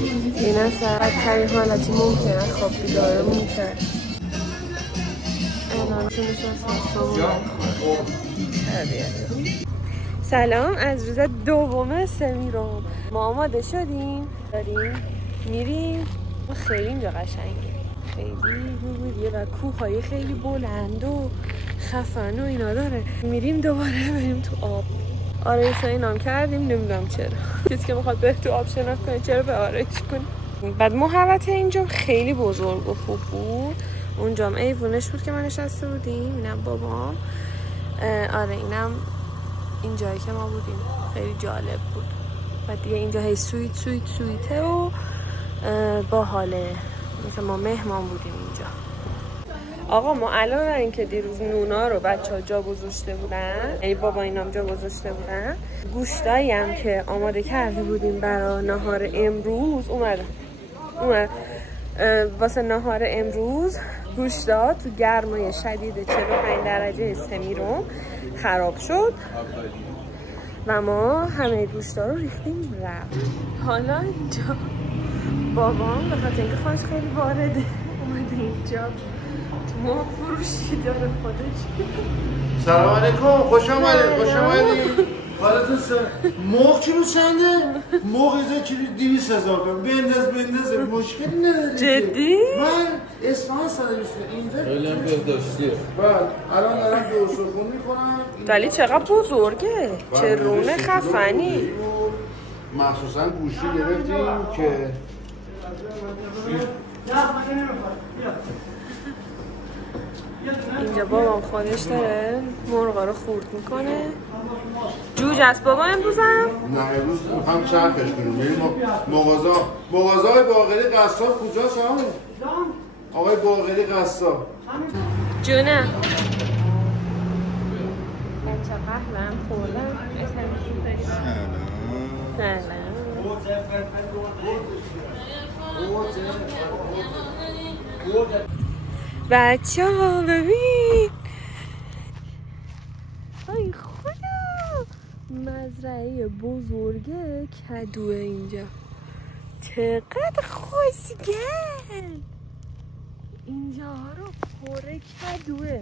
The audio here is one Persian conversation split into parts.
این از بدترین حالتی ممکنه خواب بیدارمون کرد. سلام از روز دوم سمیرم. ما آماده شدیم داریم میریم. خیلی اینجا قشنگه، خیلی روبرویه و کوههای خیلی بلند و خفن و اینا داره. میریم دوباره بریم تو آب. آرایش اینام کردیم، نمیدونم چرا کسی که میخواد بره تو آب شناخت کنه چرا به آرایش کنه. بعد محوطه اینجا خیلی بزرگ و خوب بود. اونجام ایوونش بود که ما نشسته بودیم. اینم بابام. آره اینم این جایی که ما بودیم. خیلی جالب بود. و دیگه اینجا هی سویته و باحاله. مثلا ما مهمان بودیم اینجا. آقا ما علاوه بر اینکه دیروز نونا رو بچه‌ها جا گذاشته بودن، یعنی بابا اینام جا گذاشته بودن، گوشتایی هم که آماده کرده بودیم برای نهار امروز اومد واسه نهار امروز گوشتا تو گرمای شدید 45 درجه سمیرم خراب شد و ما همه گوشتا رو ریختیم رفت. حالا اینجا بابام به خاطر اینکه خواهش خیلی وارده اومده اینجا مرغ فروشی داره خودش. سلام علیکم، خوش آمدید. حالتون مرغ کیلو چنده؟ مرغ ایزا کیلو 200,000 تومان. بنداز مشکلی نداره. جدی؟ من اصفهان 120 اینجا خیلی هم بهداشتیه. بله الان دارم درست‌خون میکنم. ولی چقدر بزرگه، چه رونه خفنی. مخصوصا گوشی گرفتیم که اینجا بابام خودش داره مرغا رو خورد میکنه. جوج است بابا امروزم؟ نه امروز میخوام چرخش کنیم. بریم مغازه باقری قصاب کجاست همون؟ آقای باقری قصاب. جونه بچه قهوه هم خوردم. سلام. بچه ها ببین، ای خدا مزرعه بزرگه کدوه اینجا. چقدر خوشگل. اینجا رو پر کدوه.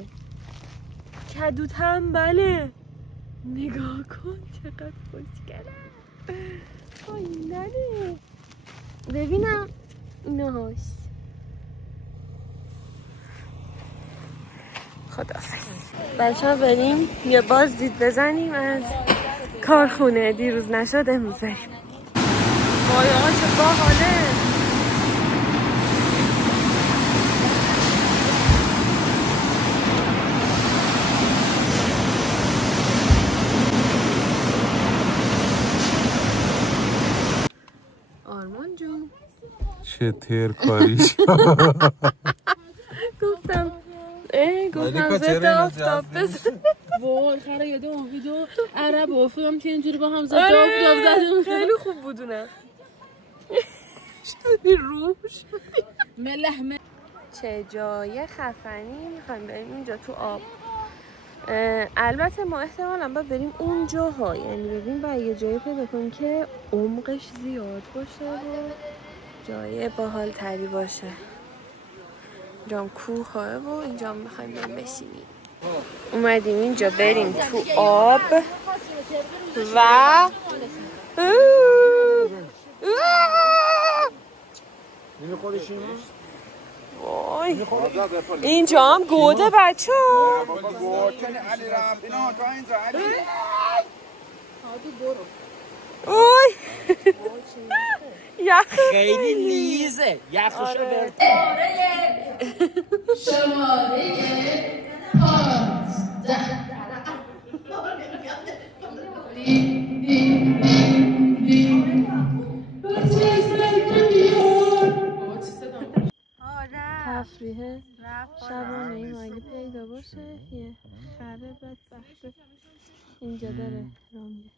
کدو تنبله. نگاه کن چقدر خوشگله. آی ننه ببینم اینه هاست. خداحافظ. بچه ها بریم یه باز دید بزنیم از کارخونه. دیروز نشد امروز بریم. وای آقا چه باحاله. آرمان جون چه ترکاریش. گفتم ضد آفتاب بزن. وای خیلی یاد اون ویدیو عرب افتادم که اینجوری با هم ضد آفتاب زدیم. خیلی خوب بودونه. شدی روش ملح. چه جای خفنی. میخوایم بریم اینجا تو آب. البته ما احتمالا باید بریم اونجاها، یعنی ببین باید یه جایی پیدا کنیم که عمقش زیاد باشه و جای باحال تری باشه. اینجام کوه ها و اینجا میخوایم بریم بشینیم. اومدیم اینجا بریم تو آب و وای اینجا هم گوده بچه ها. اوی یخ خیلی لیزه یخش رو برد. شماره 15 تفریحه شبانه ایم اگه پیدا باشه. یه خره بدبخت اینجا داره رامیه.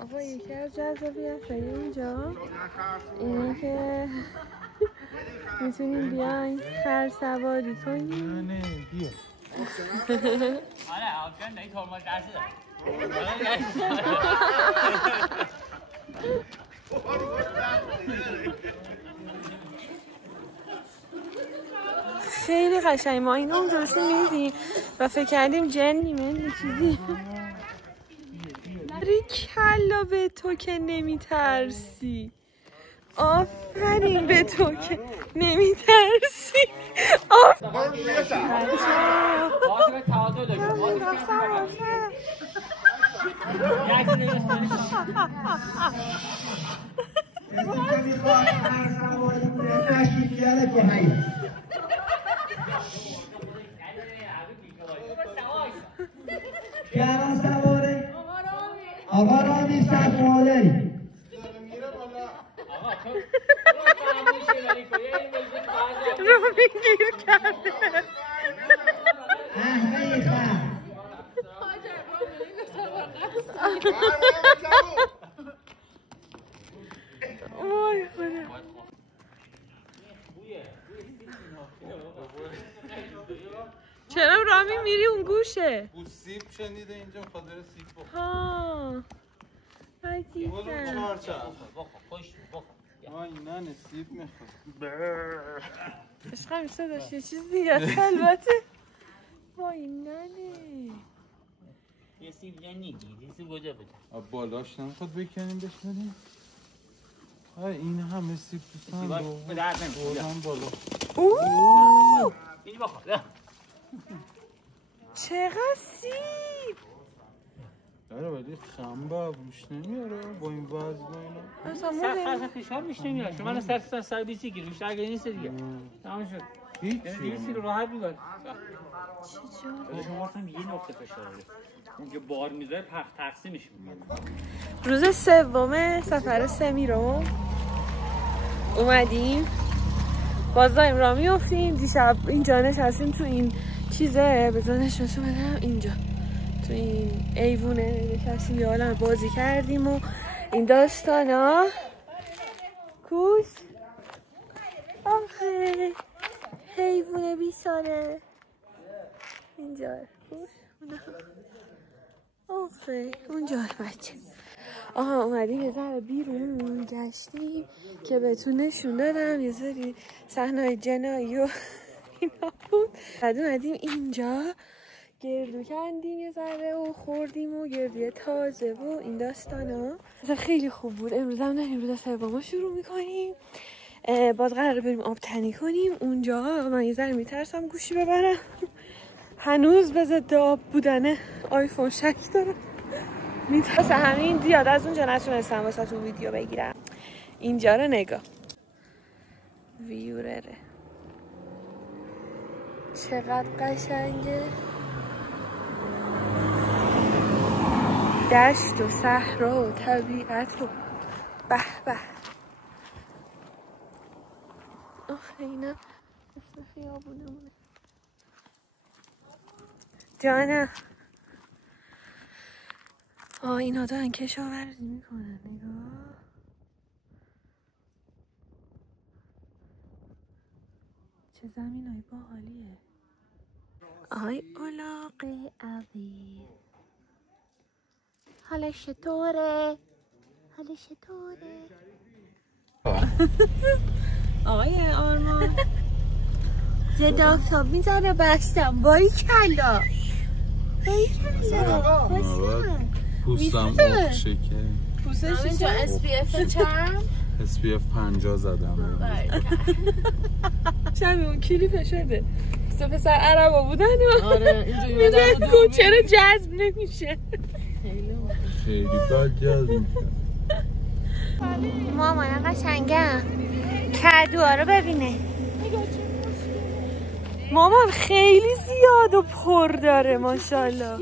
آقا یکی از جذابیت اینجا اینه که میتونیم بیاین خر سواری کنیم. بیا. خیلی قشنگ. ما اینو اونجا داشتیم میدیم و فکر کردیم جنیم چیزی. باری کلا به تو که نمیترسی. آفرین به تو که نمیترسی. آقا را نیستن مادری رامی گیر کرده احمه خم وای خدا. چرا رامی میری اون گوشه؟ او سیب شنیده اینجا خاطر سیب بخور. ها عزیزم. آی نه سیب میخواد. عشقم صداش یه چیز دیگه است البته. وای ننه. یه سیب نگیری، سیب کجا بده؟ بالاش نمیخواد بکنیم بشنیم. این همه سیب دوستان بردم بالا. اوه اینی بخور. چقدر سیب. داره ولی خنبه بوش نمیاره با این وزن و اینا. سر فشار میش نمیاد. شما الان سر 20 کیلو بیشتر اگه نیست دیگه. تمام شد. هیچی. 20 کیلو راحت میاد. چجوری؟ شما اصلا یه نقطه فشاره. اون که بار میذاره تقسیمش میکنه. روز سوم سفر سمیرو اومدیم. باز داریم راه میافتیم. دیشب اینجا نشستیم تو این چیزه. بذار نشستیم بدم اینجا تو این ایوونه نشستیم یه عالم بازی کردیم و این داستانا. کوس آخه حیوونه 20 ساله اینجا. کوس آخه اونجا بچه. آها اومدیم یه ذره بیرون گشتیم که بهتون نشون دادم یه ذره صحنه‌های جنایی و اینا بود. بعد اومدیم اینجا گردو کندیم یه ذره و خوردیم و گردوی تازه و این داستانا. خیلی خوب بود. امروز هم داریم روز سوم شروع میکنیم. باز قراره بریم آب تنی کنیم اونجا. من یه ذره میترسم گوشی ببرم. هنوز به ضد آب بودن آیفون شک دارم. میترسم همین زیاد از اونجا نتونستم واسه تو ویدیو بگیرم. اینجا رو نگاه. ویورره چقدر قشنگه. دشت و صحرا و طبیعت و به به. آخه اینا مثل خیابونمونه. جانم اینا دارن کشاورزی میکنن. نگاه چه زمینای باحالیه. آی الاغ عوی حالش چطوره؟ حالش چطوره؟ آقای آرمان زد آفتاب میزنه بستم. باری کلا باری کلا بستم. پوستم آخ شکر. پوستش اینجا SPF چند؟ SPF 50 زدم. شبیه اون کلیپ شده سه پسر عربا بودن و آره اینجوری میدن کو چرا جذب نمیشه. خیلی بد جذب میشه. مامان قشنگم کدوها رو ببینه. مامان خیلی زیاد و پر داره ماشاءالله.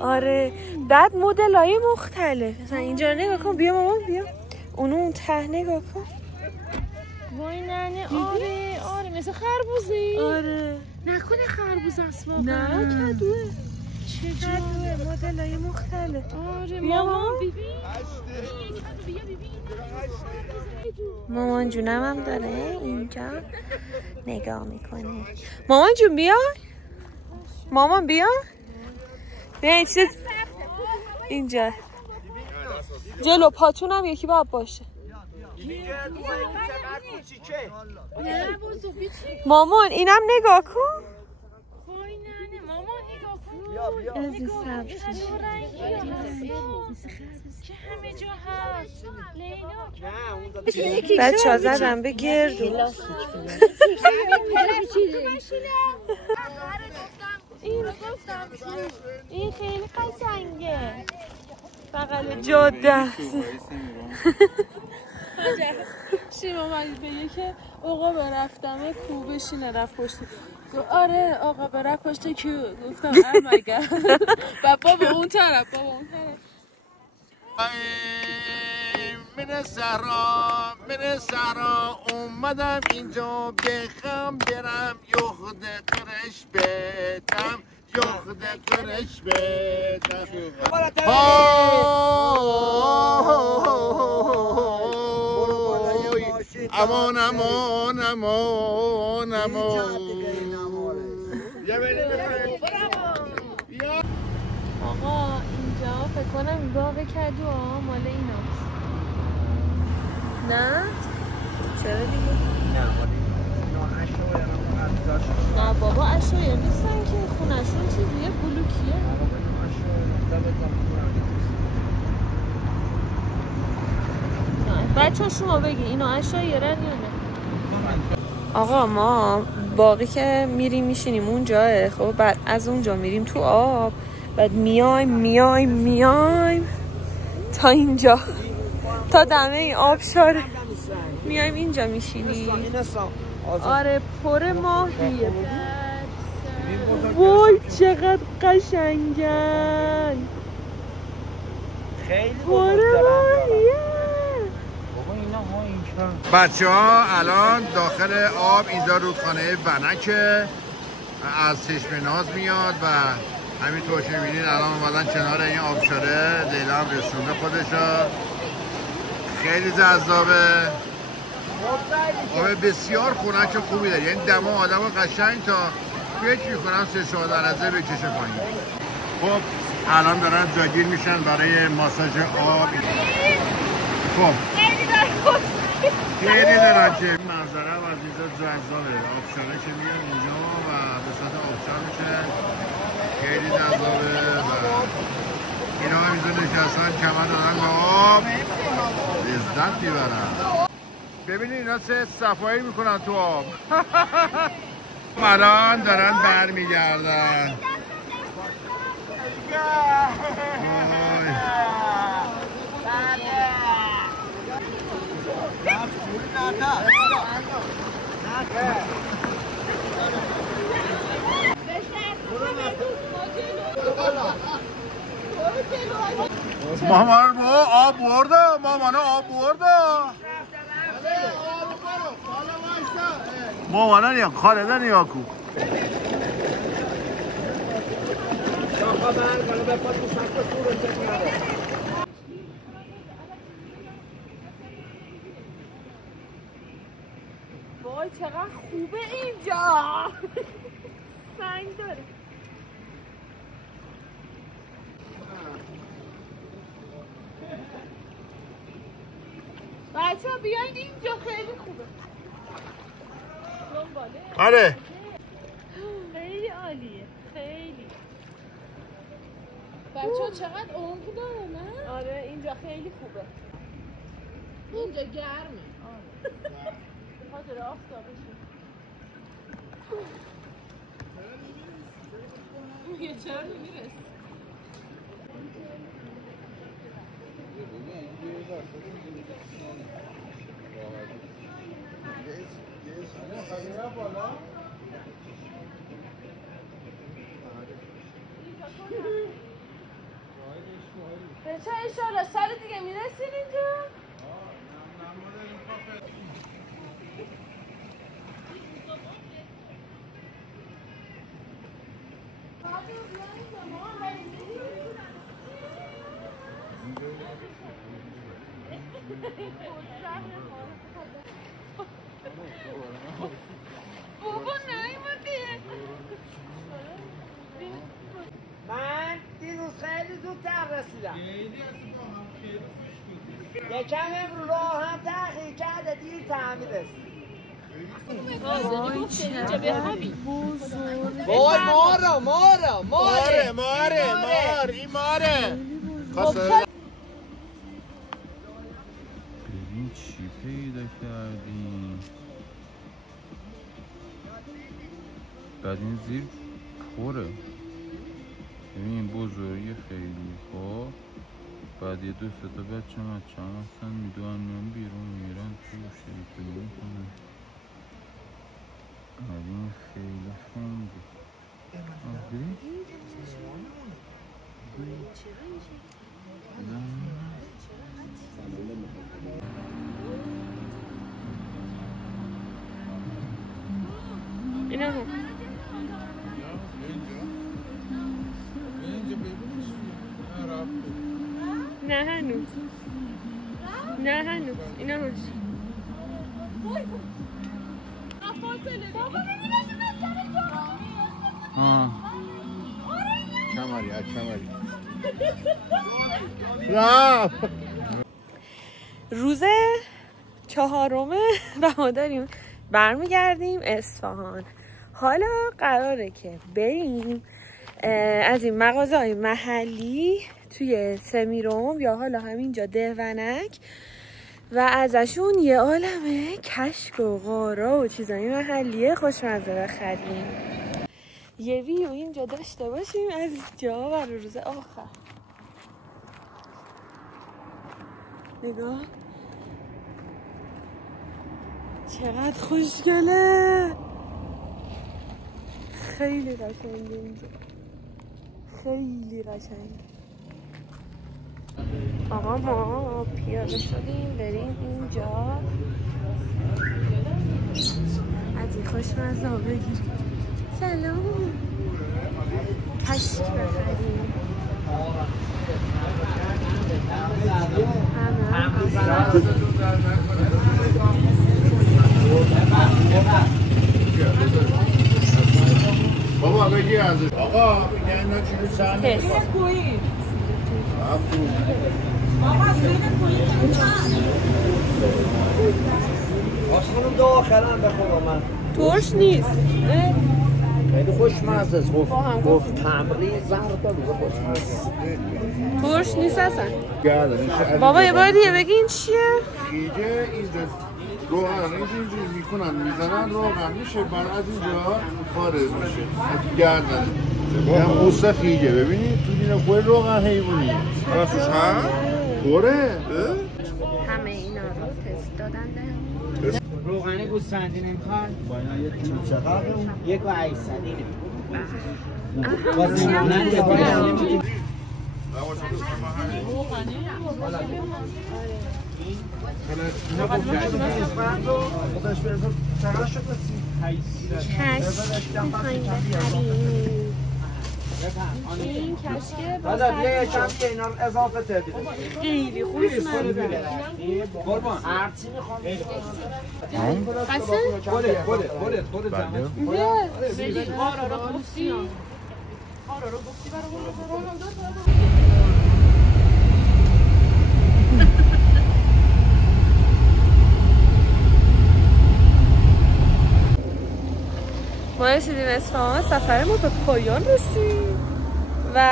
آره بعد مدل های مختلف. مثلا اینجا نگاه کن. بیا مامان بیا. اون ته نگاه کن. وای ننه. آره مثل خربوزه. آره نکنه خربوزه است واقعا. نه کدوه. چه کدوه مدل های مختلف. آره مامان ببین. مامان جونم هم داره اینجا نگاه میکنه. مامان جون بیا. مامان بیا. بیا اینجا جلو پاتون هم یکی باید باشه. مامان اینم نگاه کن. وای نه مامان نگاه کن. از این سبز که همه جا هست. لیلا بچه ها زدم به گردو. این خیلی قشنگه. بغل جاده است. شیما من بگه که آقا برفتم کو بشینه رفت پشت. آره آقا برفت پشت کو. گفتم مگر بابا اون طرف من سهرا اومدم اینجا بخم برم یخد قرش بدم امان آقا اینجا فکر کنم این باغ کدو مال ایناست. نه؟ چرا دیگه؟ نه بابا اشایر نیستن که خونشون چیزیه بلوکیه. بچه شما بگی اینو اشایرن یا نه؟ آقا ما باقی که میریم میشینیم اونجاه. خب بعد از اونجا میریم تو آب. بعد میایم تا اینجا تا دمه این آبشاره میایم اینجا میشینیم. آره پر ماهیه. وای چقدر قشنگن. پر ماهیه. بچه ها الان داخل آب اینجا رودخانه ونکه از چشم ناز میاد و همینطور که میبینید الان اومدن کنار این آبشاره. لیلا هم رسونده خودشا. خیلی جذابه. آب بسیار خنک خوبی داره. یعنی دما آدم قشنگ تا فکر میکنم 3-4 درجه بکشه پایین. خب الان دارن جاگیر میشن برای ماساژ آب. خب خیلی دارن که منظره و از اینجا جذابه. آبشاره که میان اینجا و به سطح آبشار میشه. خیلی جذابه و اینا هم اینجا نشستن کمر دارن به آب لذت میبرن. ببینید اینا چه صفایی میکنن تو آب. الان دارن برمیگردن. مامان آب برده. مامان آب برده. مامان نیا خالده نیا کو. وای چقدر خوبه اینجا. سنگ داره. بچه ها بیاید اینجا خیلی خوبه. آره خیلی عالیه. خیلی بچه ها چقدر عمق داره نه؟ آره اینجا خیلی خوبه. اینجا گرمه. خاطر آفتابشه. یه چرا نمیرسه. بچه اشاره سال دیگه میرسید اینجا؟ بابا نیومده. من دیروز خیلی زودتر رسیدم. یکم امروز راه هم تأخیر وای مارا ماره این ماره ببین چی پیدا کردیم. بعد این زیر پره. ببین این بزرگی خیلی خوب. بعد یه 2-3 تا بچه هم هستن میدونن بیرون میرن تو شیطونی میکنن. بعد این خیلی خنگه. اینا هم نه هنوز اینا هم کمری روز 4 و ما داریم برمیگردیم اصفهان. حالا قراره که بریم از این مغازه‌های محلی توی سمیرم یا حالا همینجا دهونک و ازشون یه عالمه کشک و غارا و چیزای محلیه خوشمزه بخریم. یه ویو اینجا داشته باشیم از اینجا برای روز آخر. نگاه چقدر خوشگله، خیلی قشنگه اینجا، خیلی قشنگ. آقا ما پیاده شدیم بریم اینجا از این خوشمزه ها بگیریم. سلام، کشک بخریم. بابا بگی ازش آقا میگه اینا چی رو چند آسمونم داخلم بخورم من ترش نیست، خیلی خوشمزه است. گفت تمری زرد داره خوشمزه. ترش نیست اصلا. بابا یه بار دیگه بگی این چیه؟ خیجه اینجا روغن اینجوری میکنن میزنن روغن میشه بعد از اینجا خارج میشه گردن هم قوسه خیجه. ببینید تو دینه خوی روغن حیوانی راستش هم خوره همه اینا رو تست دادن ده. روغن گوسفندی نمیخواد؟ یک و 800 اینه. این کشکه بعد یه کم که اینا رو اضافه تردید خیلی خوشمزه. قربان هرچی میخوام خودت ما رسیدیم اصفهان، سفرمون به پایان رسید و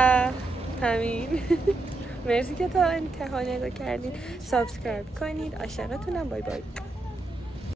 همین. مرسی که تا انتها نگاه کردید. سابسکرایب کنید. عاشقتونم. بای بای.